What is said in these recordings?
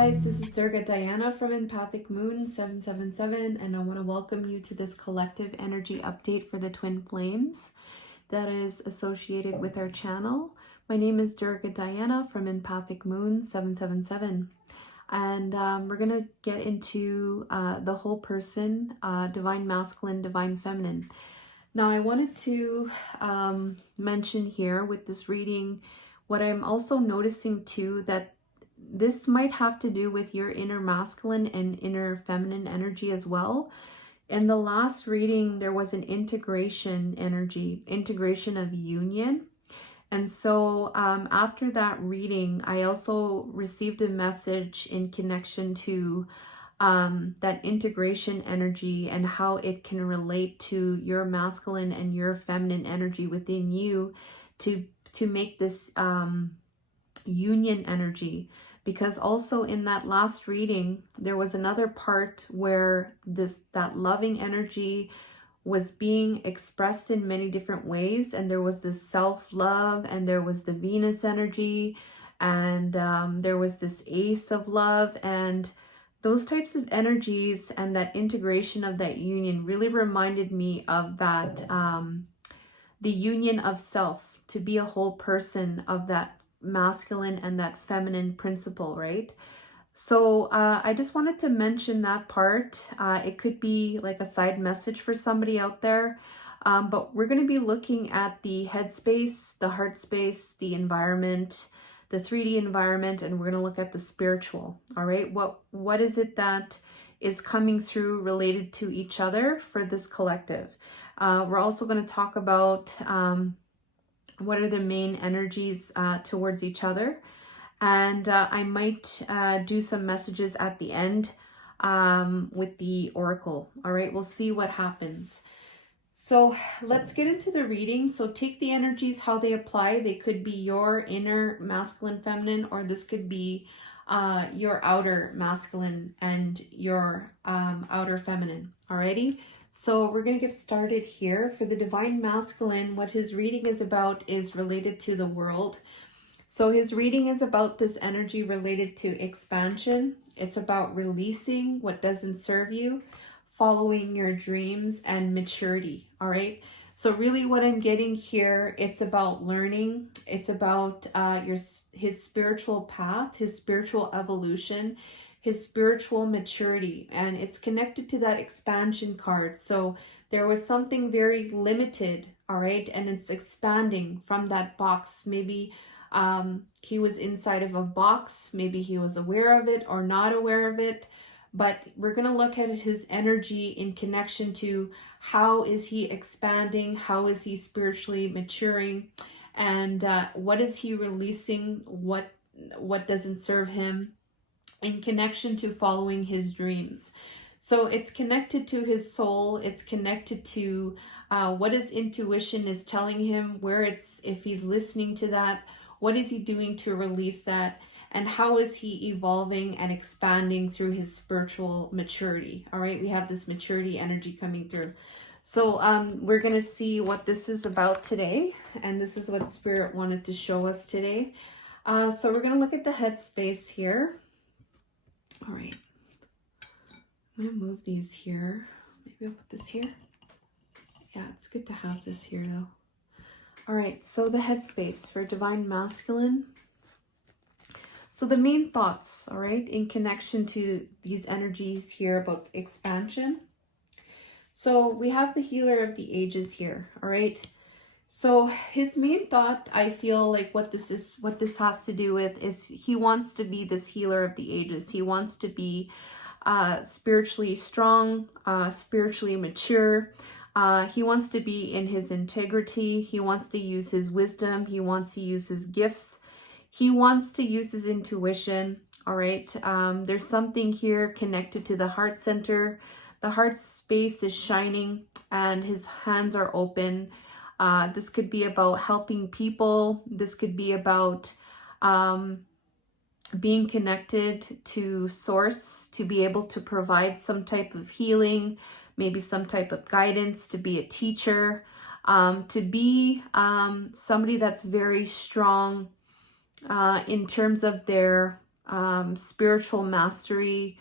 guys, this is Durga Diana from Empathic Moon 777, and I want to welcome you to this collective energy update for the twin flames that is associated with our channel. My name is Durga Diana from Empathic Moon 777, and we're going to get into the whole person, divine masculine, divine feminine. Now, I wanted to mention here with this reading what I'm also noticing too, that this might have to do with your inner masculine and inner feminine energy as well. In the last reading, there was an integration energy, integration of union. And so after that reading, I also received a message in connection to that integration energy and how it can relate to your masculine and your feminine energy within you to make this union energy. Because also in that last reading, there was another part where that loving energy was being expressed in many different ways, and there was this self-love, and there was the Venus energy, and there was this ace of love, and those types of energies and that integration of that union really reminded me of that the union of self, to be a whole person of that masculine and that feminine principle, right? So I just wanted to mention that part. It could be like a side message for somebody out there, but we're going to be looking at the headspace, the heart space, the environment, the 3D environment, and we're going to look at the spiritual. All right, what is it that is coming through related to each other for this collective? We're also going to talk about what are the main energies towards each other. And I might do some messages at the end with the oracle. All right, we'll see what happens. So let's get into the reading. So take the energies, how they apply. They could be your inner masculine, feminine, or this could be your outer masculine and your outer feminine. Alrighty. So we're going to get started here. For the divine masculine, what his reading is about is related to the world. So his reading is about this energy related to expansion. It's about releasing what doesn't serve you, following your dreams, and maturity. All right. So really what I'm getting here, it's about learning. It's about his spiritual path, his spiritual evolution, his spiritual maturity, and it's connected to that expansion card. So there was something very limited, all right, and it's expanding from that box. Maybe he was inside of a box, maybe he was aware of it or not aware of it, but we're going to look at his energy in connection to how is he expanding, how is he spiritually maturing, and what is he releasing, what doesn't serve him, in connection to following his dreams. So it's connected to his soul. It's connected to what his intuition is telling him, where if he's listening to that, what is he doing to release that, and how is he evolving and expanding through his spiritual maturity. All right, we have this maturity energy coming through. So we're going to see what this is about today, and this is what Spirit wanted to show us today. So we're going to look at the headspace here. All right, I'm going to move these here. Maybe I'll put this here. Yeah, it's good to have this here though. All right, so the headspace for divine masculine. So the main thoughts, all right, in connection to these energies here about expansion. So we have the healer of the ages here, all right. So his main thought, I feel like what this has to do with is he wants to be this healer of the ages. He wants to be spiritually strong, spiritually mature. He wants to be in his integrity. He wants to use his wisdom. He wants to use his gifts. He wants to use his intuition. All right. There's something here connected to the heart center. The heart space is shining and his hands are open. This could be about helping people. This could be about being connected to source, to be able to provide some type of healing, maybe some type of guidance, to be a teacher, to be somebody that's very strong in terms of their spiritual mastery,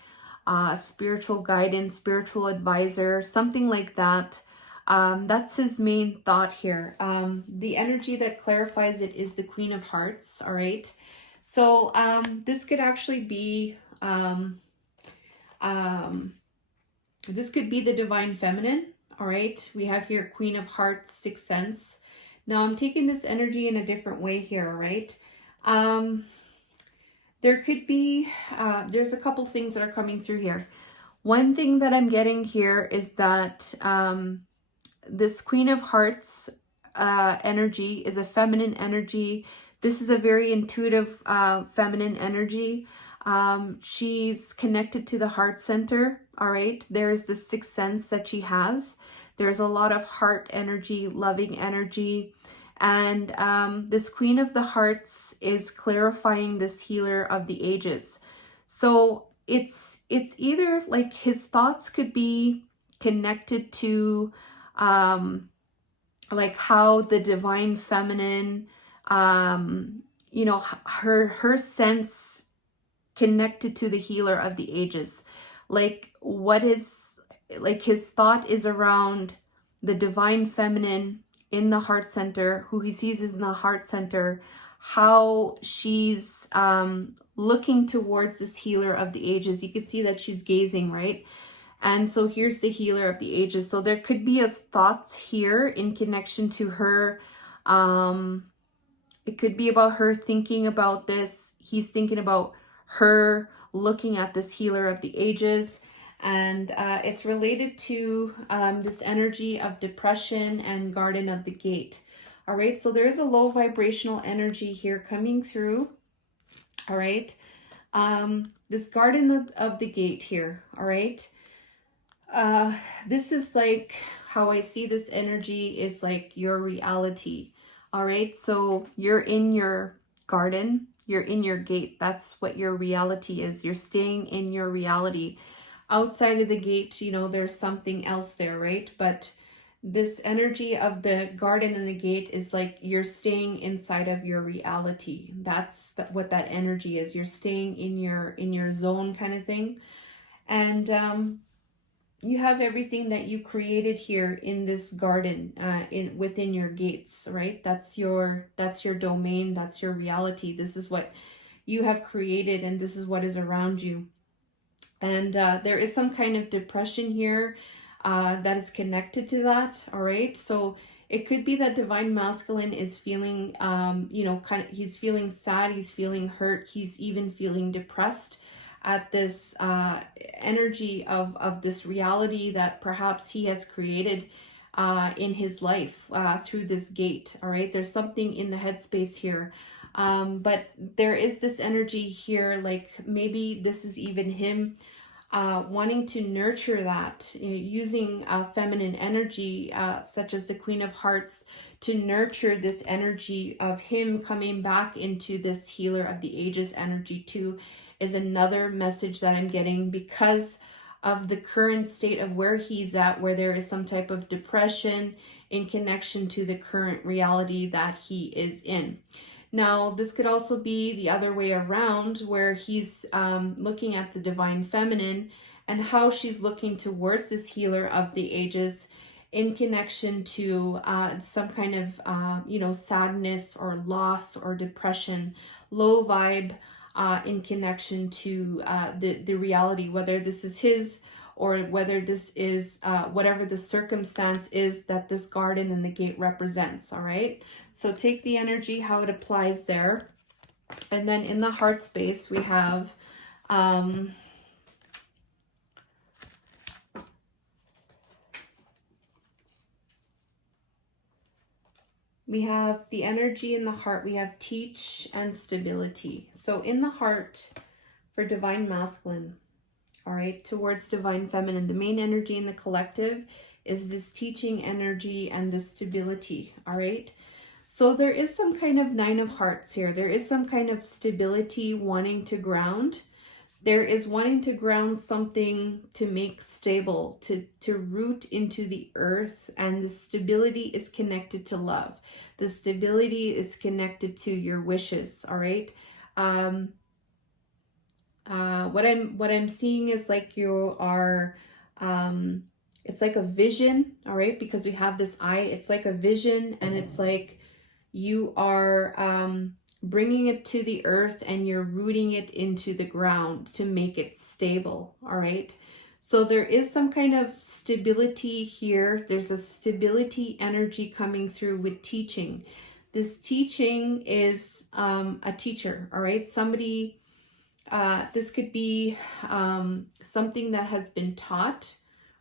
spiritual guidance, spiritual advisor, something like that. That's his main thought here. The energy that clarifies it is the Queen of Hearts, all right? So this could actually be, this could be the Divine Feminine, all right? We have here Queen of Hearts, Sixth Sense. Now I'm taking this energy in a different way here, all right? There could be, there's a couple things that are coming through here. One thing that I'm getting here is that this Queen of Hearts energy is a feminine energy. This is a very intuitive feminine energy. She's connected to the heart center, all right? There's the sixth sense that she has. There's a lot of heart energy, loving energy. And this Queen of the Hearts is clarifying this healer of the ages. So it's either like his thoughts could be connected to like how the divine feminine, you know, her sense connected to the healer of the ages. Like what is, like his thought is around the divine feminine in the heart center, who he sees is in the heart center, how she's looking towards this healer of the ages. You can see that she's gazing, right? And so here's the healer of the ages. So there could be a thought here in connection to her. It could be about her thinking about this. He's thinking about her looking at this healer of the ages. And it's related to this energy of depression and Garden of the Gate. All right, so there's a low vibrational energy here coming through. All right, this Garden of the Gate here. All right, this is like how I see this energy is like your reality. All right, so you're in your garden, you're in your gate. That's what your reality is. You're staying in your reality. Outside of the gate, you know, there's something else there, right? But this energy of the garden and the gate is like you're staying inside of your reality. That's what that energy is. You're staying in your zone kind of thing. And you have everything that you created here in this garden, within your gates, right? That's your domain. That's your reality. This is what you have created, and this is what is around you. And there is some kind of depression here that is connected to that. All right, so it could be that divine masculine is feeling, you know, he's feeling sad, he's feeling hurt, he's even feeling depressed at this energy of this reality that perhaps he has created in his life through this gate. All right, there's something in the headspace here. But there is this energy here, like maybe this is even him wanting to nurture that, you know, using feminine energy, such as the Queen of Hearts, to nurture this energy of him coming back into this healer of the ages energy too, is another message that I'm getting because of the current state of where he's at, where there is some type of depression in connection to the current reality that he is in. Now, this could also be the other way around, where he's looking at the divine feminine and how she's looking towards this healer of the ages in connection to some kind of, you know, sadness or loss or depression, low vibe in connection to the reality, whether this is his or whether this is whatever the circumstance is that this garden and the gate represents. All right, so take the energy, how it applies there. And then in the heart space, we have the energy in the heart. We have teach and stability. So in the heart for divine masculine, all right, towards divine feminine, the main energy in the collective is this teaching energy and the stability. All right, so there is some kind of Nine of Hearts here. There is some kind of stability, wanting to ground. There is wanting to ground something to make stable, to root into the earth, and the stability is connected to love. The stability is connected to your wishes, all right? what I'm seeing is like you are, it's like a vision, all right, because we have this eye. It's like a vision, and it's like you are bringing it to the earth and you're rooting it into the ground to make it stable, all right. So there is some kind of stability here. There's a stability energy coming through with teaching. This teaching is a teacher, all right, somebody. This could be something that has been taught,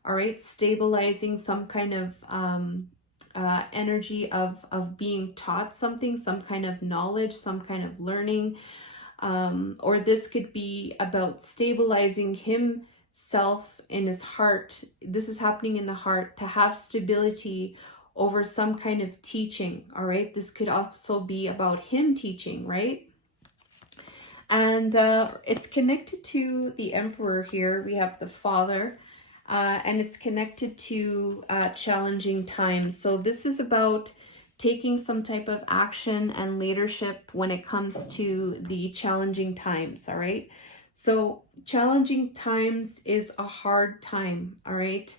all right, stabilizing some kind of energy of being taught something, some kind of knowledge, some kind of learning. Or this could be about stabilizing himself in his heart. This is happening in the heart, to have stability over some kind of teaching, all right. This could also be about him teaching, right? And it's connected to the Emperor here. We have the Father, and it's connected to challenging times. So this is about taking some type of action and leadership when it comes to the challenging times, all right? So challenging times is a hard time, all right?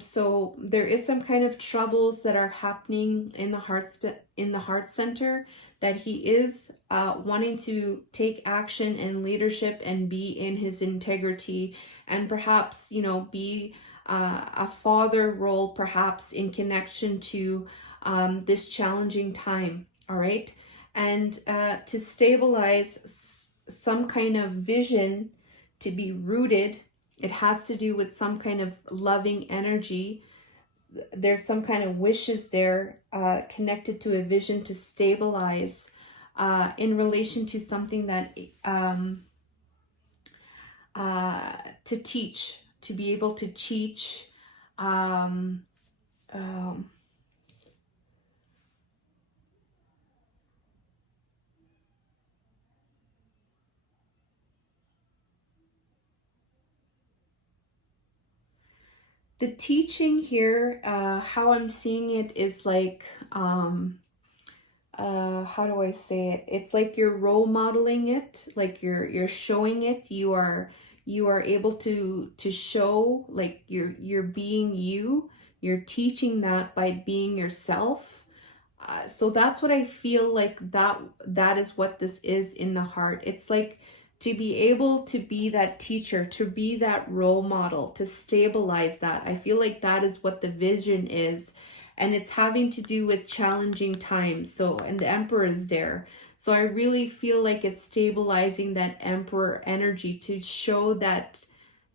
So there is some kind of troubles that are happening in the heart center, that he is wanting to take action and leadership and be in his integrity, and perhaps, you know, be a father role, perhaps in connection to this challenging time, all right? And to stabilize some kind of vision, to be rooted, it has to do with some kind of loving energy. There's some kind of wishes there connected to a vision to stabilize in relation to something that to teach, to be able to teach. um, um, the teaching here, how I'm seeing it is like, how do I say it? It's like you're role modeling it, like you're showing it. You are able to show, like you're being you. You're teaching that by being yourself. So that's what I feel like, that is what this is in the heart. It's like to be able to be that teacher, to be that role model, to stabilize that. I feel like that is what the vision is, and it's having to do with challenging times. So, and the Emperor is there. So I really feel like it's stabilizing that Emperor energy, to show that,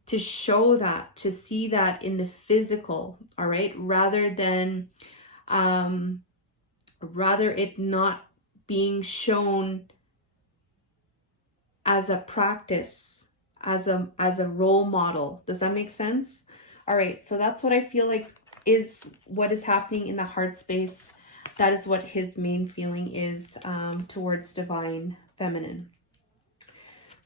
to see that in the physical, all right, rather than it not being shown as a practice, as a role model. Does that make sense? All right, so that's what I feel like is what is happening in the heart space. That is what his main feeling is towards divine feminine.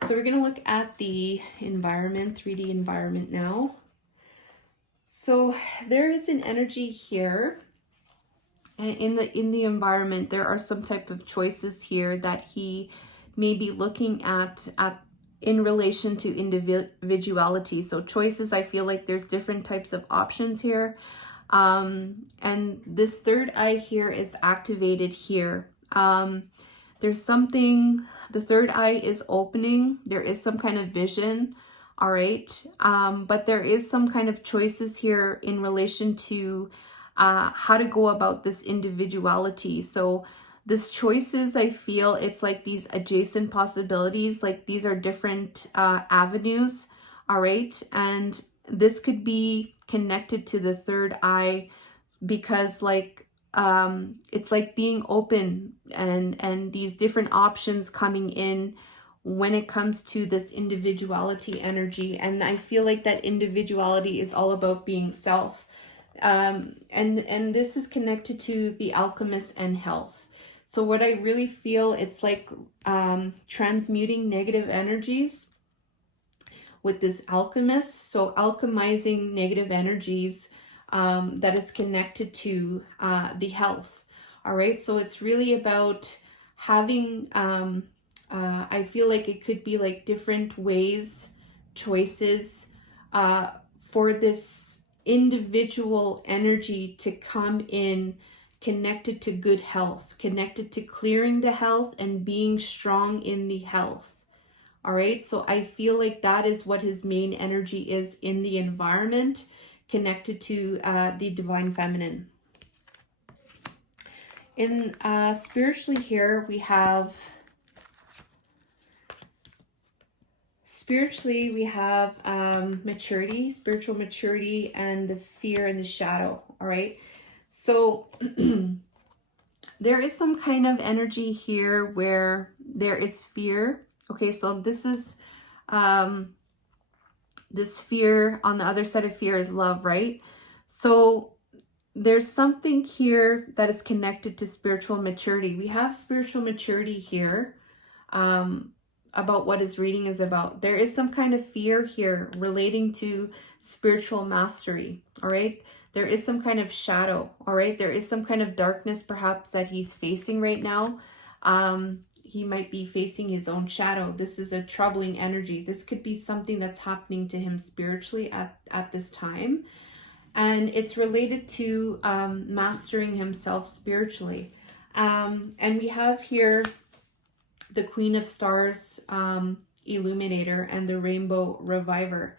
So we're going to look at the environment, 3D environment now. So there is an energy here. And in the environment, there are some type of choices here that he may be looking at in relation to individuality. So choices, I feel like there's different types of options here. And this third eye here is activated here. There's something, the third eye is opening. There is some kind of vision, all right? But there is some kind of choices here in relation to how to go about this individuality. So this choices, I feel it's like these adjacent possibilities, like these are different avenues, all right? And this could be connected to the third eye, because like it's like being open and these different options coming in when it comes to this individuality energy. And I feel like that individuality is all about being self. And this is connected to the alchemist and health. So what I really feel, it's like transmuting negative energies with this alchemist. So alchemizing negative energies that is connected to the health. All right. So it's really about having I feel like it could be like different ways, choices for this individual energy to come in connected to good health, connected to clearing the health and being strong in the health. All right, so I feel like that is what his main energy is in the environment, connected to the divine feminine. In spiritually here, we have maturity, spiritual maturity, and the fear and the shadow. All right, so there is some kind of energy here where there is fear. Okay, so this is this fear. On the other side of fear is love, right? So there's something here that is connected to spiritual maturity. We have spiritual maturity here about what his reading is about. There is some kind of fear here relating to spiritual mastery, all right? There is some kind of shadow, all right? There is some kind of darkness perhaps that he's facing right now. He might be facing his own shadow. This is a troubling energy. This could be something that's happening to him spiritually at this time. And it's related to mastering himself spiritually. And we have here the Queen of Stars Illuminator and the Rainbow Reviver.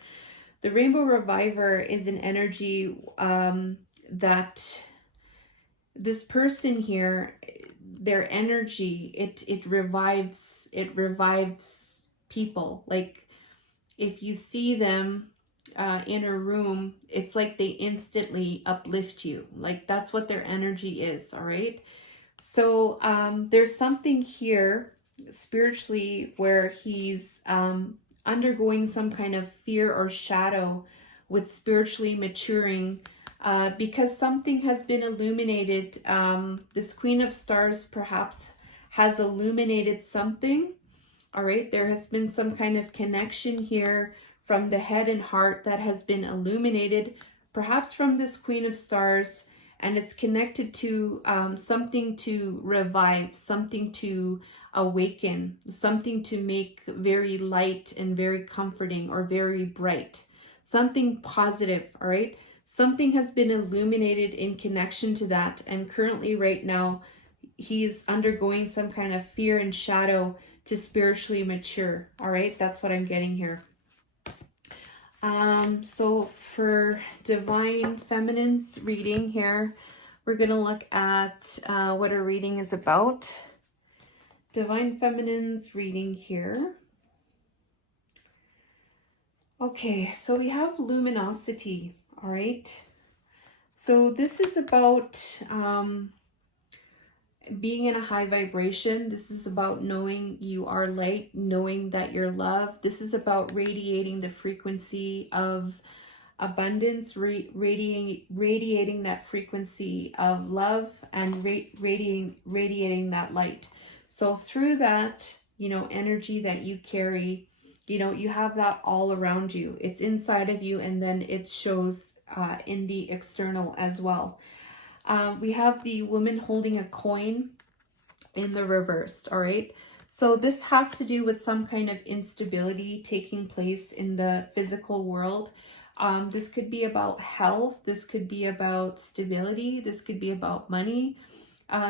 The Rainbow Reviver is an energy that this person here, their energy, it revives people. Like if you see them in a room, it's like they instantly uplift you. Like that's what their energy is. All right, so there's something here spiritually where he's undergoing some kind of fear or shadow with spiritually maturing because something has been illuminated. This Queen of Stars perhaps has illuminated something. All right, there has been some kind of connection here from the head and heart that has been illuminated, perhaps from this Queen of Stars, and it's connected to something to revive, something to awaken, something to make very light and very comforting or very bright, something positive. All right, something has been illuminated in connection to that, and currently right now he's undergoing some kind of fear and shadow to spiritually mature. All right, that's what I'm getting here. So for Divine Feminine's reading here, we're going to look at what her reading is about. Divine Feminine's reading here. Okay, so we have luminosity, all right? So this is about being in a high vibration. This is about knowing you are light, knowing that you're loved. This is about radiating the frequency of abundance, radiating that frequency of love, and radiating that light. So through that, energy that you carry, you have that all around you. It's inside of you, and then it shows in the external as well. We have the woman holding a coin in the reversed, all right? So this has to do with some kind of instability taking place in the physical world. This could be about health. This could be about stability. This could be about money.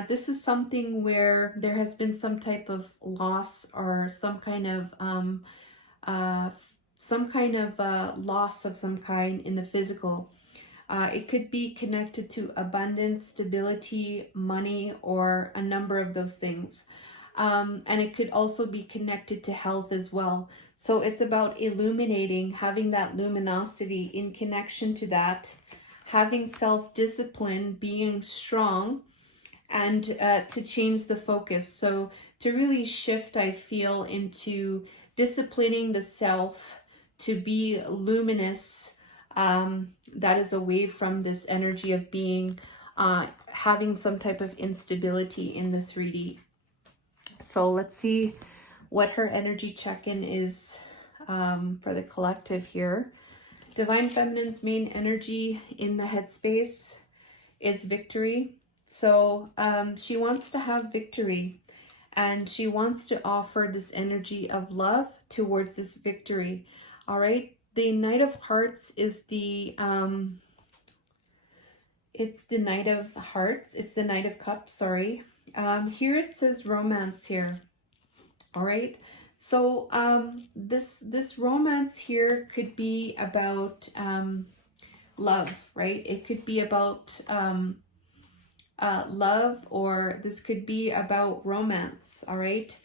This is something where there has been some type of loss or some kind of loss of some kind in the physical. It could be connected to abundance, stability, money, or a number of those things. And it could also be connected to health as well. So it's about illuminating, having that luminosity in connection to that, having self-discipline, being strong, and to change the focus. So to really shift, I feel, into disciplining the self to be luminous, that is away from this energy of being, having some type of instability in the 3D. So let's see what her energy check-in is for the collective here. Divine Feminine's main energy in the headspace is victory. So she wants to have victory. and she wants to offer this energy of love towards this victory. All right, the Knight of Hearts is it's the Knight of Hearts, it's the Knight of Cups, sorry. Here it says romance here. All right, so this romance here could be about love, right? It could be about love, or this could be about romance. All right,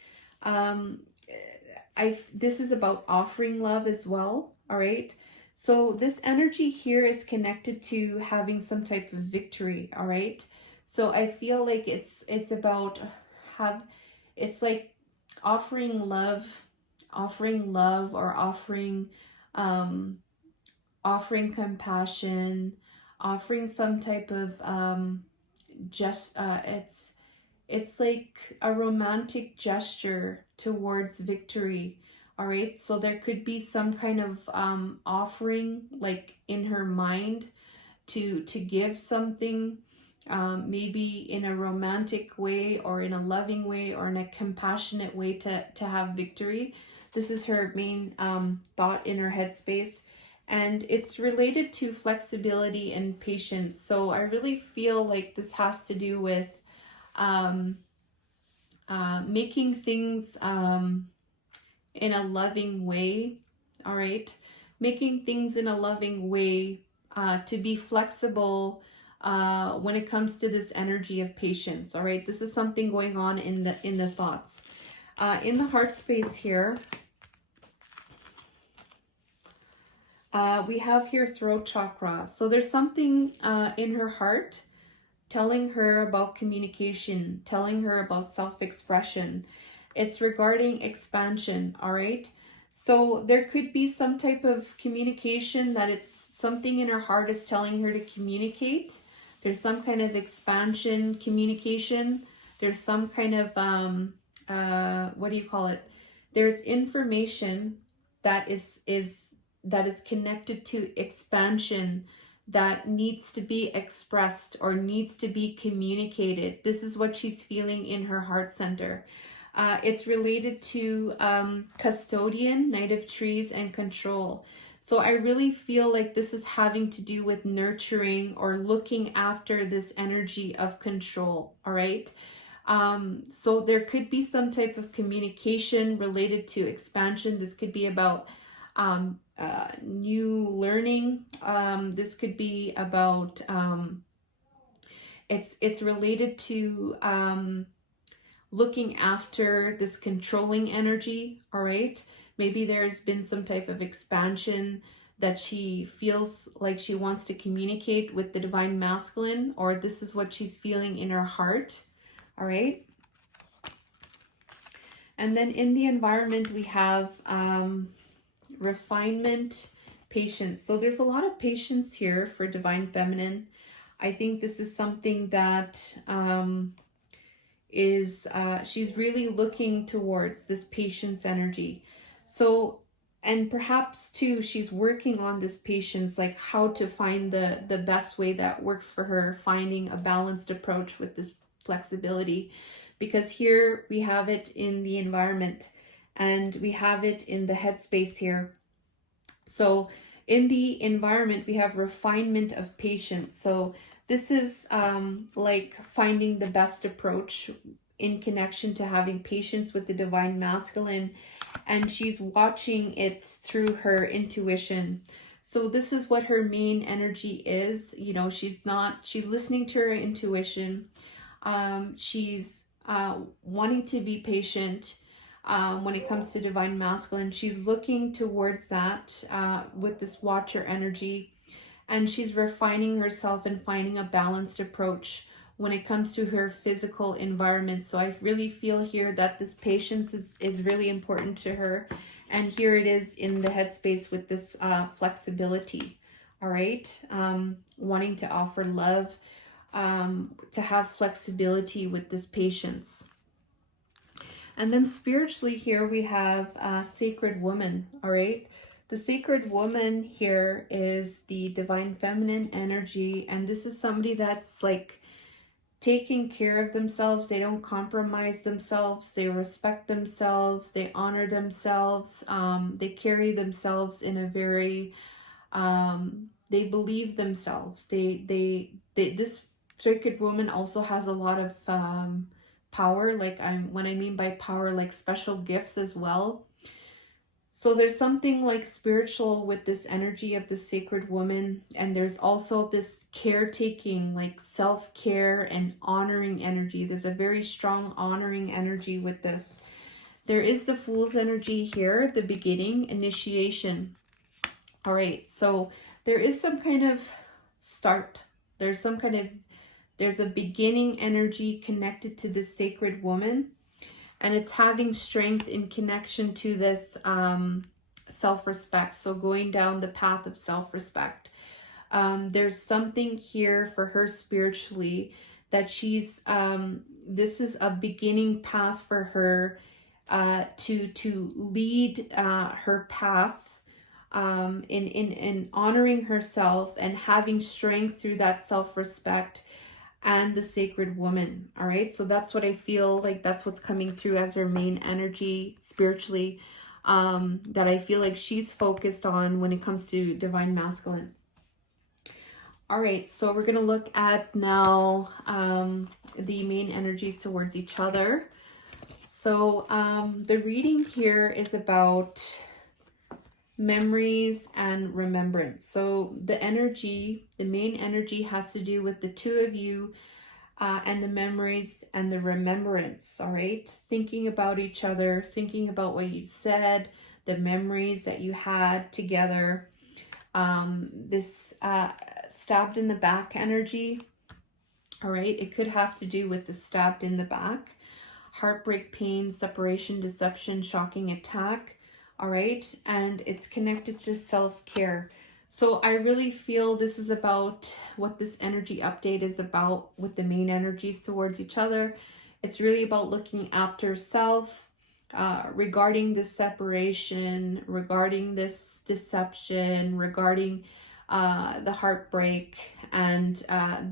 this is about offering love as well. All right, so this energy here is connected to having some type of victory. All right, so I feel like it's about it's like offering love, or offering compassion, offering some type of it's like a romantic gesture towards victory. All right, so there could be some kind of offering, like in her mind, to give something, maybe in a romantic way, or in a loving way, or in a compassionate way, to have victory. This is her main thought in her headspace, and it's related to flexibility and patience. So I really feel like this has to do with making things in a loving way. All right, making things in a loving way, to be flexible when it comes to this energy of patience. All right, this is something going on in the thoughts. In the heart space here, we have here throat chakra. So there's something in her heart telling her about communication, telling her about self-expression. It's regarding expansion. All right, so there could be some type of communication, that it's something in her heart is telling her to communicate. There's some kind of expansion communication. There's some kind of what do you call it? There's information that is connected to expansion, that needs to be expressed or needs to be communicated. This is what she's feeling in her heart center. It's related to custodian, Knight of Trees, and control. So I really feel like this is having to do with nurturing or looking after this energy of control. All right. So there could be some type of communication related to expansion. This could be about new learning. This could be about it's related to looking after this controlling energy. All right, maybe there's been some type of expansion that she feels like she wants to communicate with the divine masculine, or this is what she's feeling in her heart. All right, and then in the environment we have refinement, patience. So there's a lot of patience here for divine feminine. I think this is something that she's really looking towards, this patience energy. So, and perhaps too, she's working on this patience, like how to find the best way that works for her, finding a balanced approach with this flexibility, because here we have it in the environment and we have it in the headspace here. So in the environment, we have refinement of patience. So this is like finding the best approach in connection to having patience with the divine masculine, and she's watching it through her intuition. So this is what her main energy is. You know, she's listening to her intuition. She's wanting to be patient. When it comes to divine masculine, she's looking towards that with this watcher energy, and she's refining herself and finding a balanced approach when it comes to her physical environment. So I really feel here that this patience is really important to her, and here it is in the headspace with this flexibility. All right, wanting to offer love, to have flexibility with this patience. And then spiritually here we have Sacred Woman. All right, the Sacred Woman here is the divine feminine energy, and this is somebody that's like taking care of themselves. They don't compromise themselves. They respect themselves. They honor themselves. They carry themselves in a very, they believe themselves. This sacred woman also has a lot of power. Like when I mean by power, like special gifts as well. So there's something like spiritual with this energy of the sacred woman. And there's also this caretaking, like self-care and honoring energy. There's a very strong honoring energy with this. There is the Fool's energy here, the beginning, initiation. All right, so there is some kind of start. There's a beginning energy connected to the sacred woman. And it's having strength in connection to this self-respect. So going down the path of self-respect. There's something here for her spiritually that she's, this is a beginning path for her to lead her path in honoring herself and having strength through that self-respect and the sacred woman. All right, so that's what I feel like, that's what's coming through as her main energy spiritually, that I feel like she's focused on when it comes to divine masculine. All right, so we're going to look at now the main energies towards each other. So the reading here is about memories and remembrance. So the energy, the main energy has to do with the two of you and the memories and the remembrance. All right, thinking about each other, thinking about what you said, the memories that you had together. This stabbed in the back energy. All right, it could have to do with the stabbed in the back, heartbreak, pain, separation, deception, shocking attack. All right, and it's connected to self-care. So I really feel this is about what this energy update is about with the main energies towards each other. It's really about looking after self, regarding this separation, regarding this deception, regarding the heartbreak, and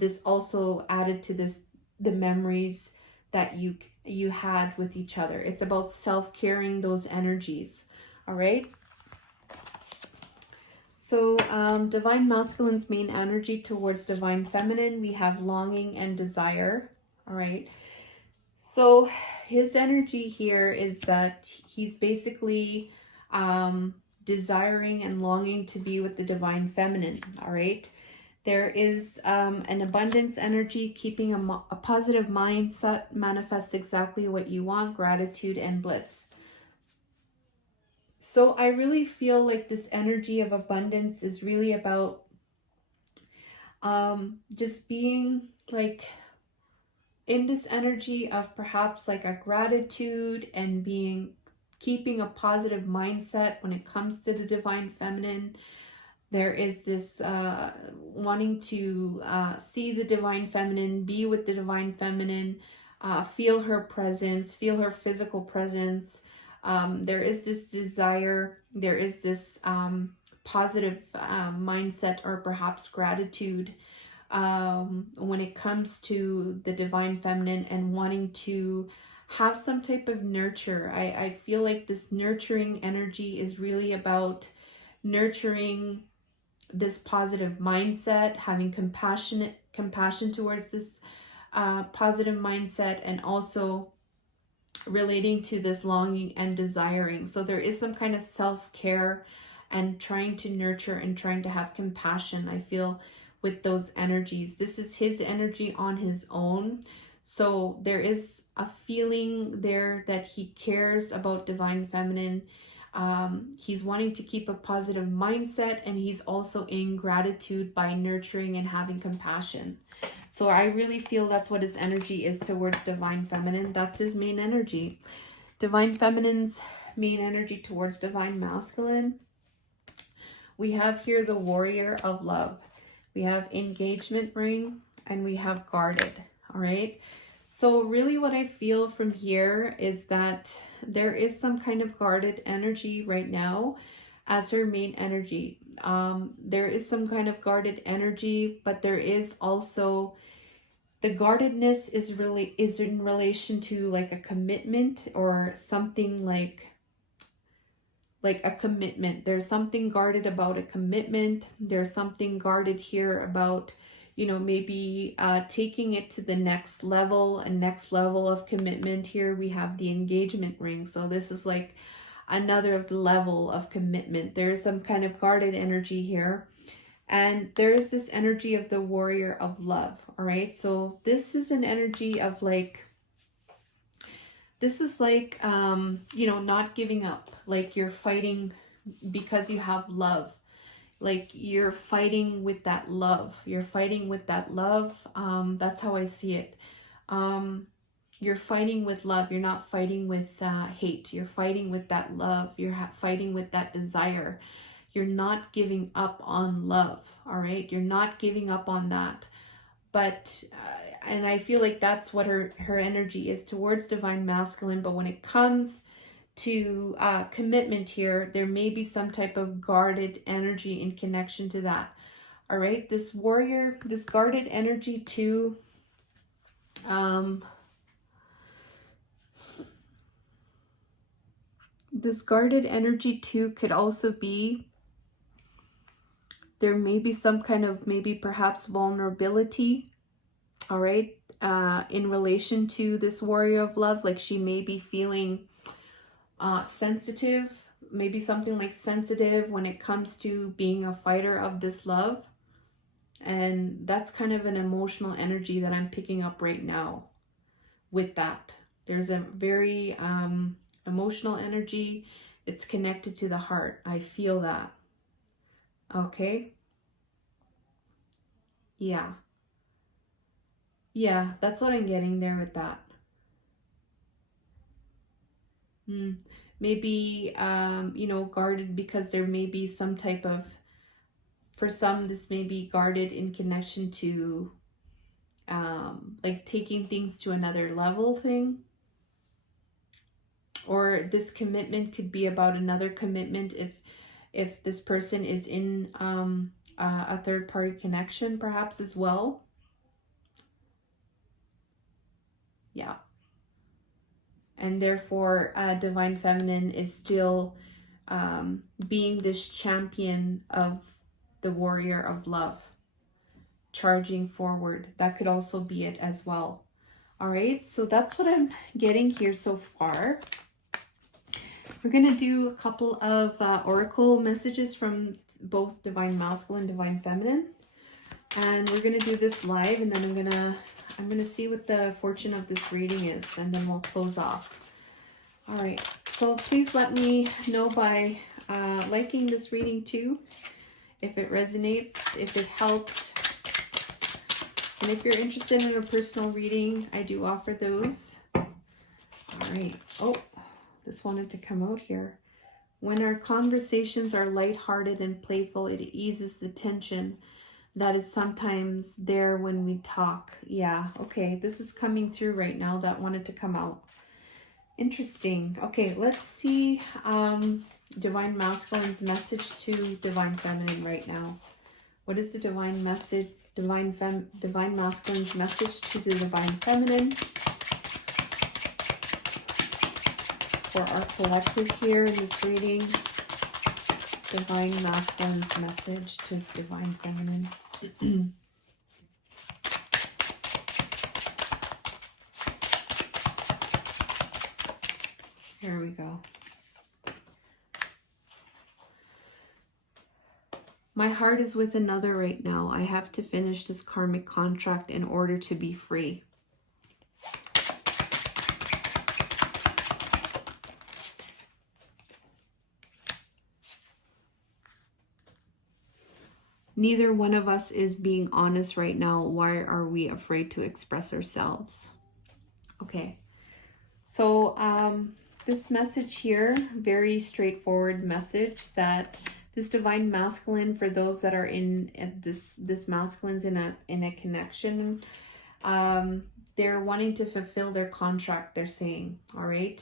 this also added to this, the memories that you had with each other. It's about self-caring those energies. All right. So divine masculine's main energy towards divine feminine, we have longing and desire. All right. So his energy here is that he's basically desiring and longing to be with the divine feminine. All right. There is an abundance energy, keeping a positive mindset, manifest exactly what you want, gratitude and bliss. So I really feel like this energy of abundance is really about just being like in this energy of perhaps like a gratitude and keeping a positive mindset when it comes to the divine feminine. There is this wanting to see the divine feminine, be with the divine feminine, feel her presence, feel her physical presence. There is this desire, there is this positive mindset or perhaps gratitude when it comes to the divine feminine and wanting to have some type of nurture. I feel like this nurturing energy is really about nurturing this positive mindset, having compassion towards this positive mindset, and also relating to this longing and desiring. So there is some kind of self-care and trying to nurture and trying to have compassion, I feel, with those energies. This is his energy on his own. So there is a feeling there that he cares about divine feminine. He's wanting to keep a positive mindset, and he's also in gratitude by nurturing and having compassion. So I really feel that's what his energy is towards divine feminine. That's his main energy. Divine feminine's main energy towards divine masculine. We have here the warrior of love. We have engagement ring, and we have guarded. All right. So really what I feel from here is that there is some kind of guarded energy right now as her main energy. There is some kind of guarded energy, but there is also the guardedness is in relation to like a commitment or something like a commitment. There's something guarded about a commitment. There's something guarded here about, you know, maybe taking it to the next level, a next level of commitment. Here we have the engagement ring. So this is like another level of commitment. There's some kind of guarded energy here. And there's this energy of the warrior of love. All right. So this is an energy of like, this is like, you know, not giving up. Like you're fighting because you have love. Like you're fighting with that love. You're fighting with that love. That's how I see it. You're fighting with love. You're not fighting with hate. You're fighting with that love. You're fighting with that desire. You're not giving up on love. All right. You're not giving up on that. But and I feel like that's what her energy is towards divine masculine. But when it comes to commitment here, there may be some type of guarded energy in connection to that. All right, this warrior, this guarded energy too. This guarded energy too could also be, there may be some kind of maybe perhaps vulnerability. All right, in relation to this warrior of love, like she may be feeling sensitive, maybe something like sensitive when it comes to being a fighter of this love. And that's kind of an emotional energy that I'm picking up right now with that. There's a very emotional energy. It's connected to the heart. I feel that. Okay. Yeah. Yeah, that's what I'm getting there with that. Maybe, you know, guarded because there may be some type of, for some, this may be guarded in connection to like taking things to another level thing. Or this commitment could be about another commitment if this person is in a third party connection perhaps as well. Yeah. And therefore, Divine Feminine is still being this champion of the warrior of love, charging forward. That could also be it as well. All right, so that's what I'm getting here so far. We're going to do a couple of oracle messages from both Divine Masculine, Divine Feminine. And we're going to do this live, and then I'm going to see what the fortune of this reading is, and then we'll close off. All right, so please let me know by liking this reading too, if it resonates, if it helped. And if you're interested in a personal reading, I do offer those. All right. Oh, this wanted to come out here. When our conversations are lighthearted and playful, it eases the tension that is sometimes there when we talk. Yeah, okay, this is coming through right now. That wanted to come out. Interesting. Okay, let's see Divine Masculine's message to Divine Feminine right now. What is the divine message, Divine Masculine's message to the Divine Feminine for our collective here in this reading? Divine Masculine's message to Divine Feminine. Here we go. My heart is with another right now. I have to finish this karmic contract in order to be free. Neither one of us is being honest right now. Why are we afraid to express ourselves? Okay. So this message here, very straightforward message that this Divine Masculine, for those that are in this masculine's in a connection, they're wanting to fulfill their contract, they're saying. All right.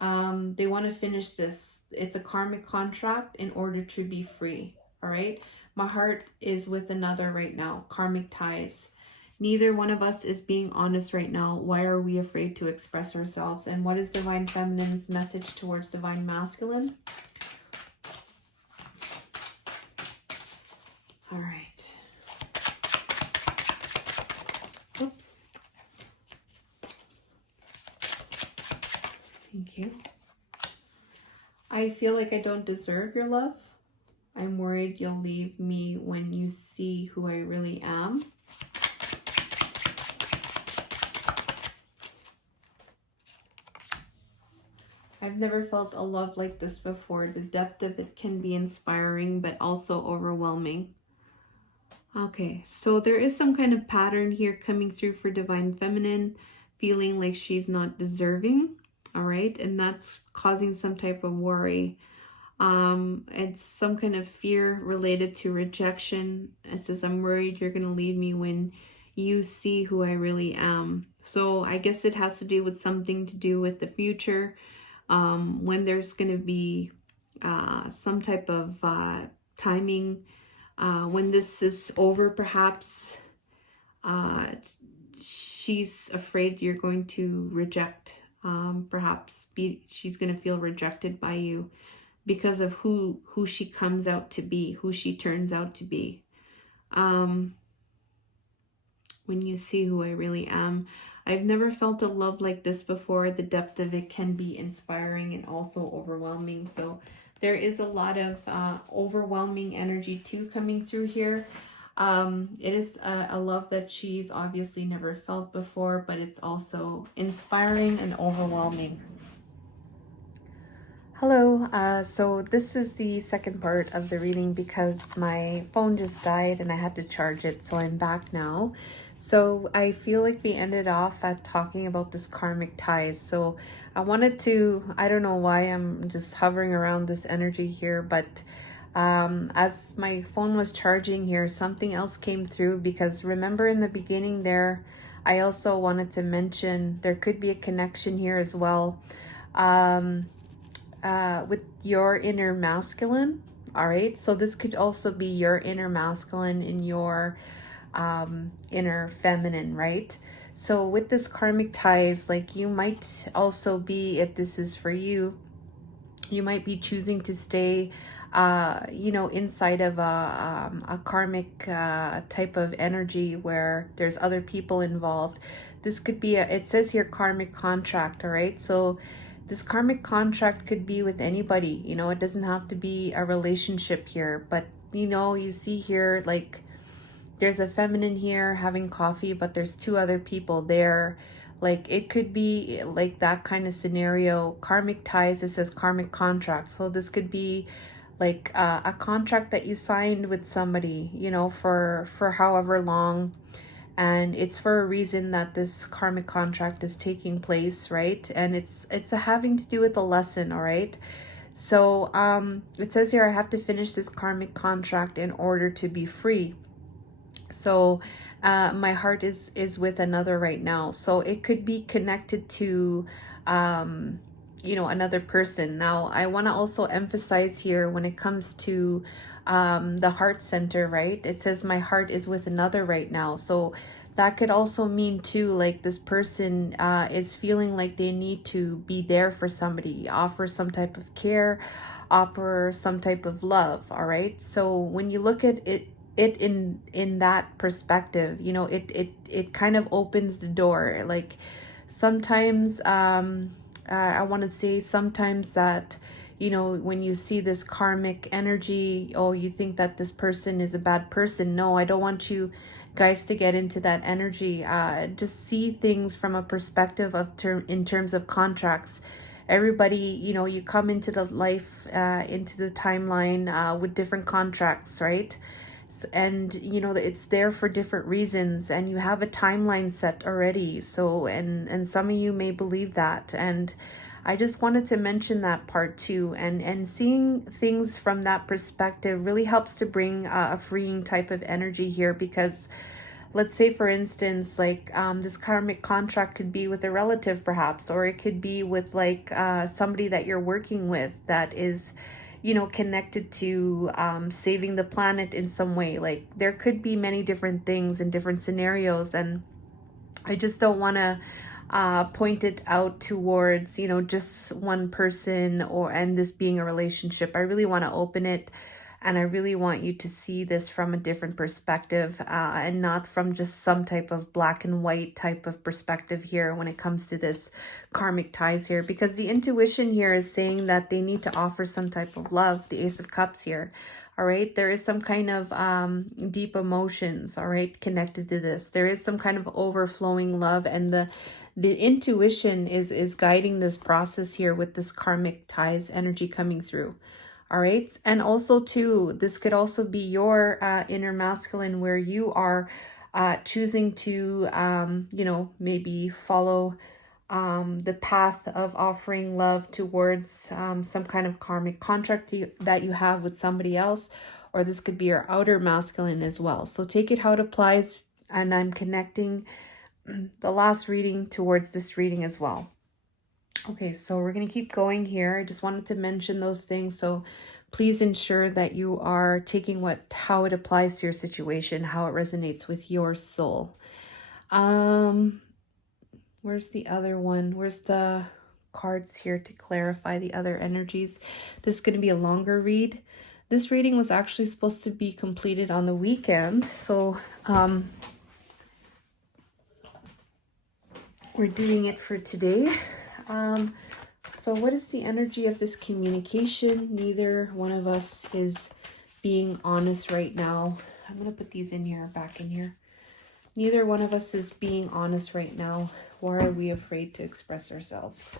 They want to finish this. It's a karmic contract in order to be free. All right. My heart is with another right now. Karmic ties. Neither one of us is being honest right now. Why are we afraid to express ourselves? And what is Divine Feminine's message towards Divine Masculine? All right. Oops. Thank you. I feel like I don't deserve your love. I'm worried you'll leave me when you see who I really am. I've never felt a love like this before. The depth of it can be inspiring, but also overwhelming. Okay, so there is some kind of pattern here coming through for Divine Feminine, feeling like she's not deserving, all right? And that's causing some type of worry. It's some kind of fear related to rejection. It says, I'm worried you're going to leave me when you see who I really am. So I guess it has to do with something to do with the future. When there's going to be some type of timing, when this is over, perhaps she's afraid you're going to reject. Perhaps she's going to feel rejected by you because of who she comes out to be, who she turns out to be. When you see who I really am. I've never felt a love like this before. The depth of it can be inspiring and also overwhelming. So there is a lot of overwhelming energy too coming through here. It is a love that she's obviously never felt before, but it's also inspiring and overwhelming. Hello, so this is the second part of the reading because my phone just died and I had to charge it, so I'm back now. So I feel like we ended off at talking about this karmic ties. So I wanted to, I don't know why I'm just hovering around this energy here, but as my phone was charging here, something else came through because remember in the beginning there, I also wanted to mention there could be a connection here as well. With your inner masculine, all right? So this could also be your inner masculine and your inner feminine, right? So with this karmic ties, like you might also be, if this is for you, you might be choosing to stay inside of a karmic type of energy where there's other people involved. This could be it says here karmic contract, all right? So this karmic contract could be with anybody, it doesn't have to be a relationship here, but you see here, like there's a feminine here having coffee, but there's two other people there. Like it could be like that kind of scenario. Karmic ties, it says karmic contract. So this could be like a contract that you signed with somebody, for however long. And it's for a reason that this karmic contract is taking place, right? And it's having to do with a lesson, all right? So it says here, I have to finish this karmic contract in order to be free. So my heart is with another right now. So it could be connected to another person. Now I want to also emphasize here when it comes to the heart center, right? It says my heart is with another right now. So that could also mean too, like this person is feeling like they need to be there for somebody, offer some type of care, offer some type of love, all right? So when you look at it in that perspective, it kind of opens the door. Like sometimes I want to say sometimes that when you see this karmic energy, oh, you think that this person is a bad person. No, I don't want you guys to get into that energy. Just see things from a perspective of in terms of contracts. Everybody, you come into the life, into the timeline with different contracts, right? And it's there for different reasons, and you have a timeline set already. So and some of you may believe that, and I just wanted to mention that part too. And seeing things from that perspective really helps to bring a freeing type of energy here, because let's say for instance, like this karmic contract could be with a relative perhaps, or it could be with like somebody that you're working with that is connected to saving the planet in some way. Like there could be many different things and different scenarios, and I just don't want to point it out towards, just one person and this being a relationship. I really want to open it, and I really want you to see this from a different perspective, and not from just some type of black and white type of perspective here when it comes to this karmic ties here, because the intuition here is saying that they need to offer some type of love. The Ace of Cups here. All right, there is some kind of deep emotions, all right, connected to this. There is some kind of overflowing love, and the intuition is guiding this process here with this karmic ties energy coming through. All right, and also too, this could also be your inner masculine, where you are choosing to maybe follow the path of offering love towards some kind of karmic contract that you have with somebody else, or this could be your outer masculine as well. So take it how it applies, and I'm connecting the last reading towards this reading as well. Okay, so we're going to keep going here. I just wanted to mention those things, so please ensure that you are taking how it applies to your situation, how it resonates with your soul. Where's the other one? Where's the cards here to clarify the other energies? This is going to be a longer read. This reading was actually supposed to be completed on the weekend. So we're doing it for today. So what is the energy of this communication? Neither one of us is being honest right now. I'm going to put these in here, back in here. Neither one of us is being honest right now. Why are we afraid to express ourselves?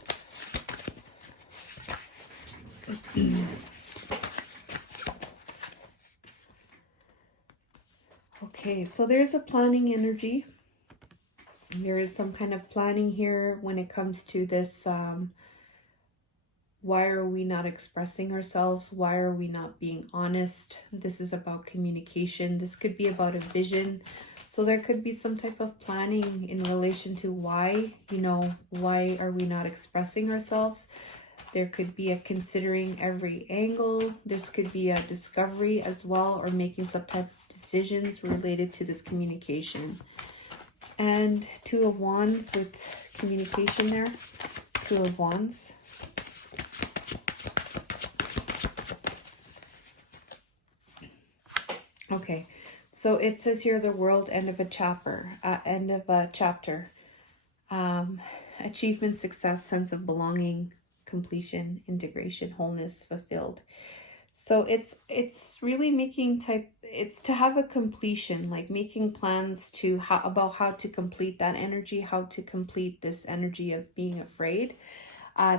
Okay, so there's a planning energy. There is some kind of planning here when it comes to this. Why are we not expressing ourselves? Why are we not being honest? This is about communication. This could be about a vision. So there could be some type of planning in relation to why, why are we not expressing ourselves? There could be a considering every angle. This could be a discovery as well, or making some type of decisions related to this communication. And Two of Wands with communication there. Two of Wands. Okay, so it says here the world, end of a chapter, achievement, success, sense of belonging, completion, integration, wholeness, fulfilled. So it's really it's to have a completion, like making plans about how to complete that energy, how to complete this energy of being afraid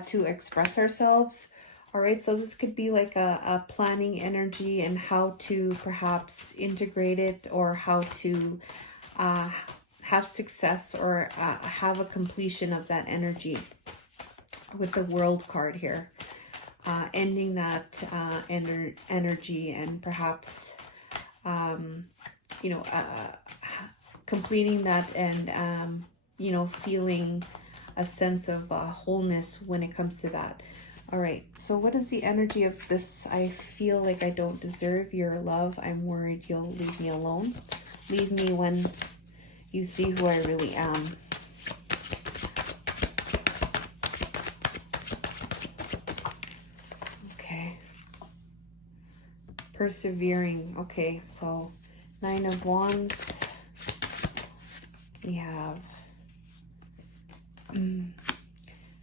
to express ourselves. All right, so this could be like a planning energy, and how to perhaps integrate it, or how to have success, or have a completion of that energy with the World card here. Ending that energy, and perhaps, completing that, and, feeling a sense of wholeness when it comes to that. All right, so what is the energy of this? I feel like I don't deserve your love. I'm worried you'll leave me alone. Leave me when you see who I really am. Okay. Persevering. Okay, so Nine of Wands. We have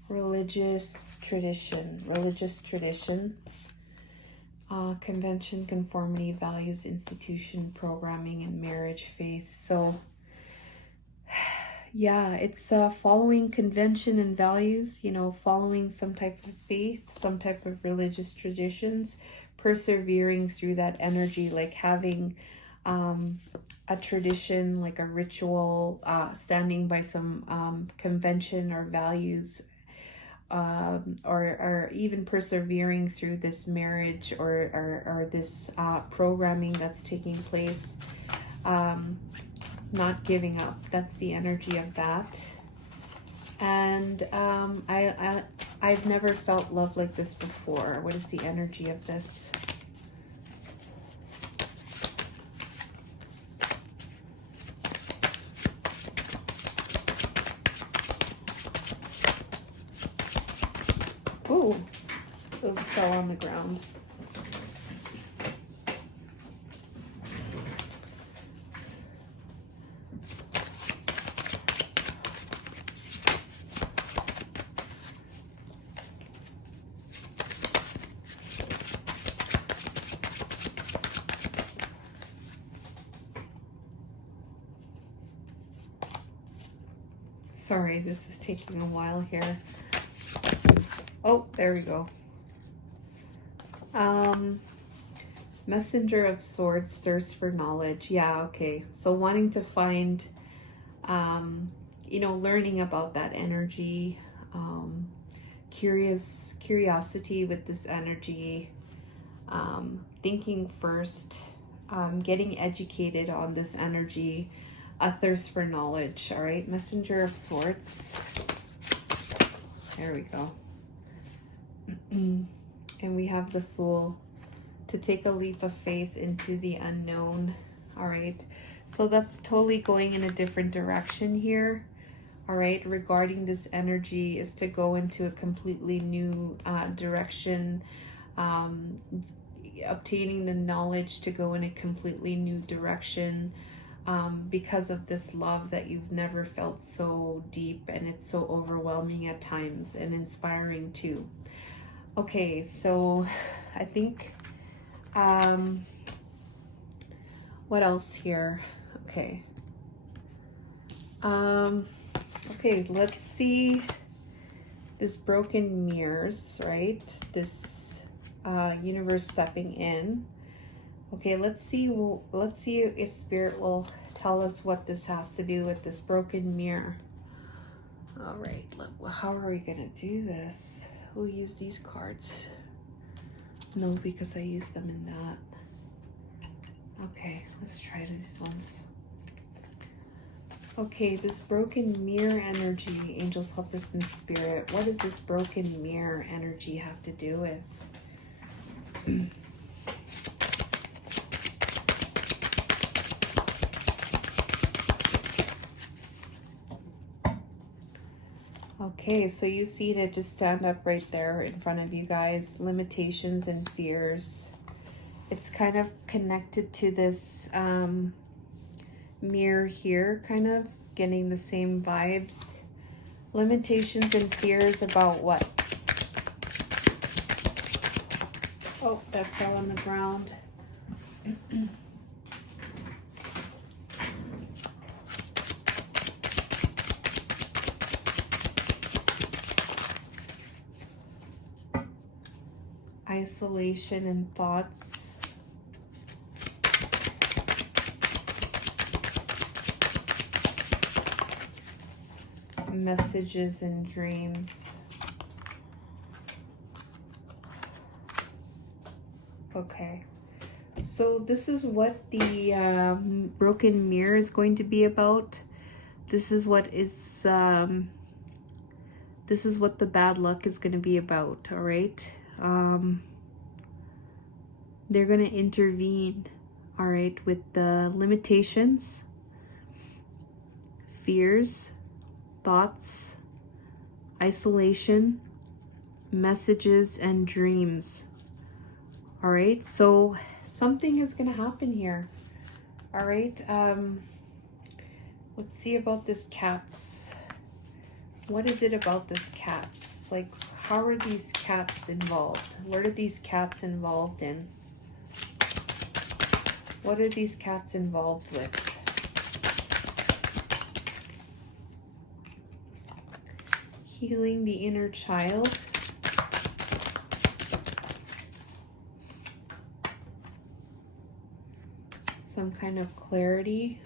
religious tradition, convention, conformity, values, institution, programming, and marriage, faith. So yeah, it's following convention and values, following some type of faith, some type of religious traditions, persevering through that energy, like having a tradition, like a ritual, standing by some convention or values, or even persevering through this marriage, or this programming that's taking place, not giving up. That's the energy of that. And I've never felt love like this before. What is the energy of this? Oh, those fell on the ground. Sorry, this is taking a while here. Oh, there we go. Messenger of Swords, thirst for knowledge. Yeah, okay. So wanting to find, you know, learning about that energy, curiosity with this energy, thinking first, getting educated on this energy, a thirst for knowledge. All right, Messenger of Swords. There we go. And we have the Fool, to take a leap of faith into the unknown. All right, so that's totally going in a different direction here. All right, regarding this energy is to go into a completely new direction, obtaining the knowledge to go in a completely new direction, because of this love that you've never felt so deep, and it's so overwhelming at times and inspiring too. Okay, so I think, what else here? Okay. Okay, let's see this broken mirrors, right? This universe stepping in. Okay, let's see if Spirit will tell us what this has to do with this broken mirror. All right, how are we gonna do this? We'll use these cards. No, because I used them in that. Okay, let's try these ones. Okay, this broken mirror energy, angels, help us in spirit. What does this broken mirror energy have to do with? Okay, so you see it just stand up right there in front of you guys. Limitations and fears. It's kind of connected to this mirror here, kind of getting the same vibes. Limitations and fears about what? Oh, that fell on the ground. Isolation and thoughts. Messages and dreams. Okay, so this is what the broken mirror is going to be about. This is what is this is what the bad luck is going to be about. All right, they're going to intervene, all right, with the limitations, fears, thoughts, isolation, messages, and dreams. All right, so something is going to happen here. All right, let's see about this cats. What is it about this cats? Like, how are these cats involved? What are these cats involved in? What are these cats involved with? Healing the inner child. Some kind of clarity.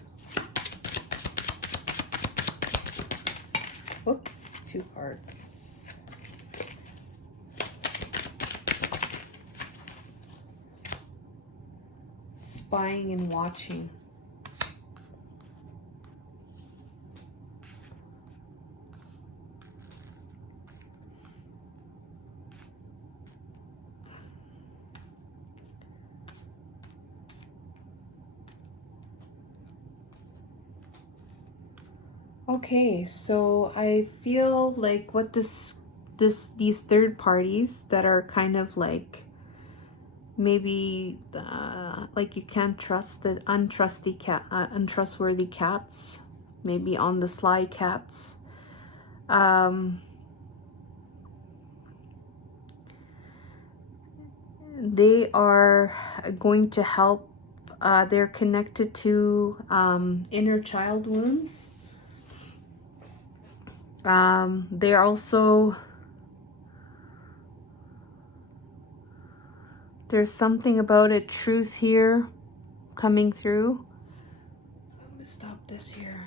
Whoops, 2 cards. Spying and watching. Okay, so I feel like what these third parties that are kind of like maybe like you can't trust the untrustworthy cats, maybe on the sly cats. They are going to help. They're connected to inner child wounds. They're also, there's something about a truth here coming through. I'm gonna stop this here.